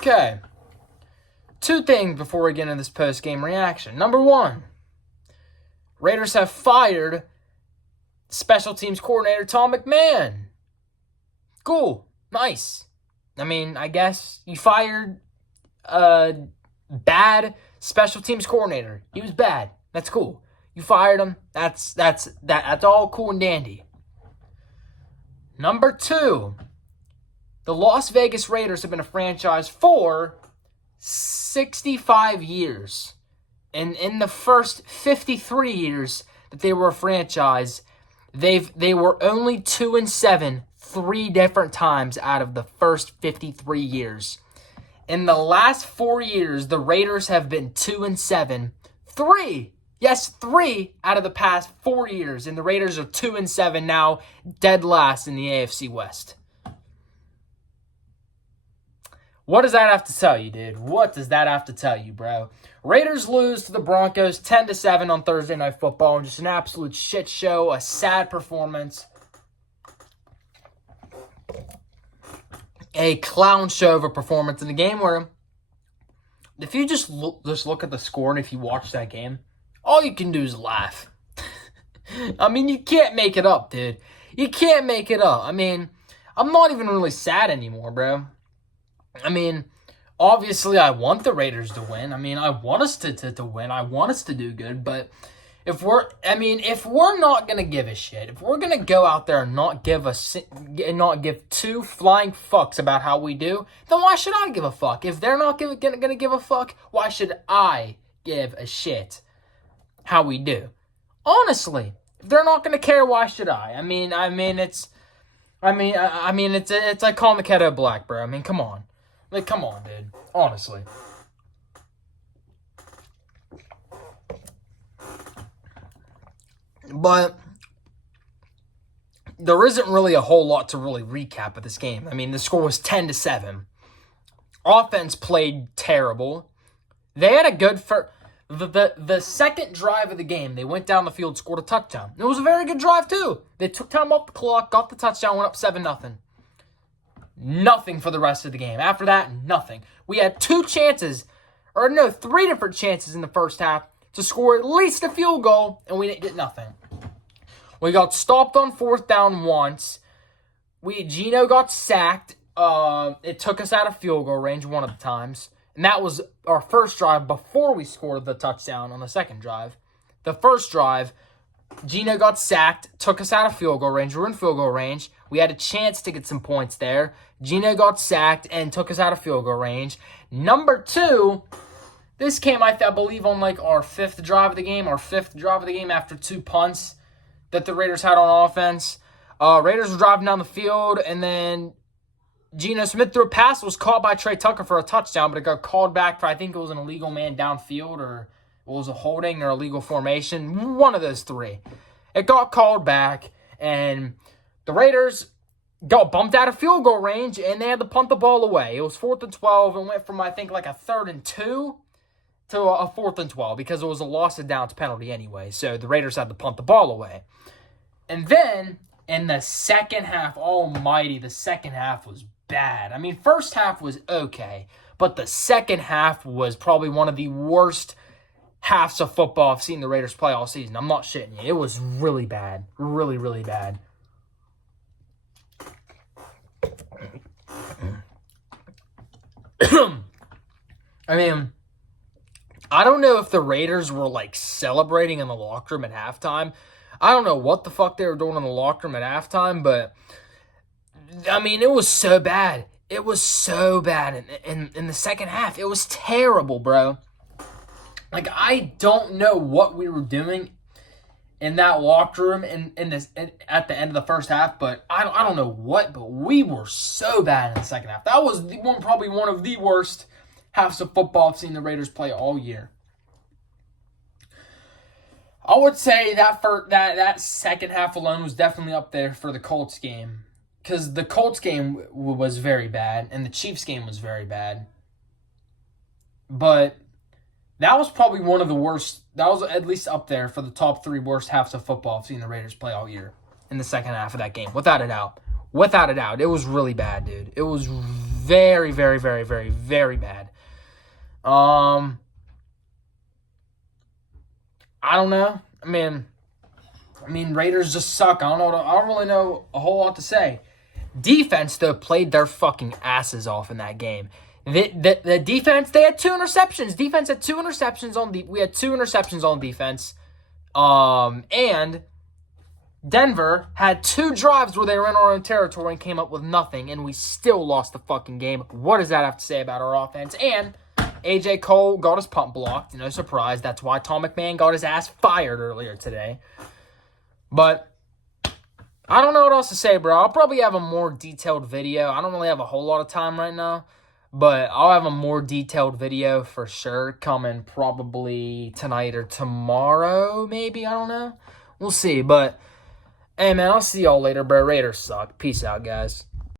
Okay. Two things before we get into this post-game reaction. Number one, Raiders have fired special teams coordinator Tom McMahon. Cool. Nice. I mean, I guess you fired a bad special teams coordinator. He was bad. That's cool. You fired him. That's all cool and dandy. Number two, the Las Vegas Raiders have been a franchise for 65 years. And in the first 53 years that they were a franchise, they were only 2-7 3 different times out of the first 53 years. In the last 4 years, the Raiders have been 2-7. 3 out of the past 4 years, and the Raiders are 2-7 now, dead last in the AFC West. What does that have to tell you, dude? What does that have to tell you, bro? Raiders lose to the Broncos 10-7 on Thursday Night Football, and just an absolute shit show, a sad performance, a clown show of a performance in a game where, if you just look at the score and if you watch that game, all you can do is laugh. I mean, you can't make it up, dude. You can't make it up. I mean, I'm not even really sad anymore, bro. I mean, obviously, I want the Raiders to win. I mean, I want us to win. I want us to do good. But if we're not gonna give a shit, if we're gonna go out there and not give two flying fucks about how we do, then why should I give a fuck? If they're not gonna give a fuck, why should I give a shit how we do? Honestly, if they're not gonna care, why should I? I mean, it's like calling the kettle black, bro. I mean, come on. Like, come on, dude. Honestly. But there isn't really a whole lot to really recap of this game. I mean, the score was 10-7. Offense played terrible. They had a good the second drive of the game. They went down the field, scored a touchdown. It was a very good drive too. They took time off the clock, got the touchdown, went up 7-0. Nothing for the rest of the game. After that, nothing. We had three different chances in the first half to score at least a field goal, and we didn't get nothing. We got stopped on fourth down once. Gino got sacked. It took us out of field goal range one of the times. And that was our first drive before we scored the touchdown on the second drive. The first drive, Gino got sacked, took us out of field goal range. We were in field goal range. We had a chance to get some points there. Gino got sacked and took us out of field goal range. Number two, this came, I believe, on like our fifth drive of the game after 2 punts that the Raiders had on offense. Raiders were driving down the field, and then Geno Smith threw a pass, was caught by Trey Tucker for a touchdown, but it got called back for, I think it was an illegal man downfield, or it was a holding or illegal formation. One of those three. It got called back, and the Raiders got bumped out of field goal range, and they had to punt the ball away. It was 4th and 12, and went from, I think, like a 3rd and 2 to a 4th and 12, because it was a loss of downs penalty anyway, so the Raiders had to punt the ball away. And then, in the second half, almighty, the second half was bad. I mean, first half was okay, but the second half was probably one of the worst halves of football I've seen the Raiders play all season. I'm not shitting you. It was really bad. Really, really bad. I mean, I don't know if the Raiders were, like, celebrating in the locker room at halftime. I don't know what the fuck they were doing in the locker room at halftime, but, I mean, it was so bad. It was so bad in the second half. It was terrible, bro. Like, I don't know what we were doing in that locker room at the end of the first half, but I don't know what, but we were so bad in the second half. That was probably one of the worst halves of football I've seen the Raiders play all year. I would say that second half alone was definitely up there for the Colts game, because the Colts game was very bad and the Chiefs game was very bad. But that was probably one of the worst. That was at least up there for the top 3 worst halves of football I've seen the Raiders play all year in the second half of that game, without a doubt. Without a doubt. It was really bad, dude. It was Very, very, very, very, very bad. I don't know. I mean, Raiders just suck. I don't really know a whole lot to say. Defense, though, played their fucking asses off in that game. The defense, they had 2 interceptions. Defense had 2 interceptions we had 2 interceptions on defense. And Denver had 2 drives where they were in our own territory and came up with nothing, and we still lost the fucking game. What does that have to say about our offense? And A.J. Cole got his punt blocked. No surprise. That's why Tom McMahon got his ass fired earlier today. But I don't know what else to say, bro. I'll probably have a more detailed video. I don't really have a whole lot of time right now, but I'll have a more detailed video for sure coming probably tonight or tomorrow, maybe. I don't know. We'll see. But, hey, man, I'll see y'all later, bro. Raiders suck. Peace out, guys.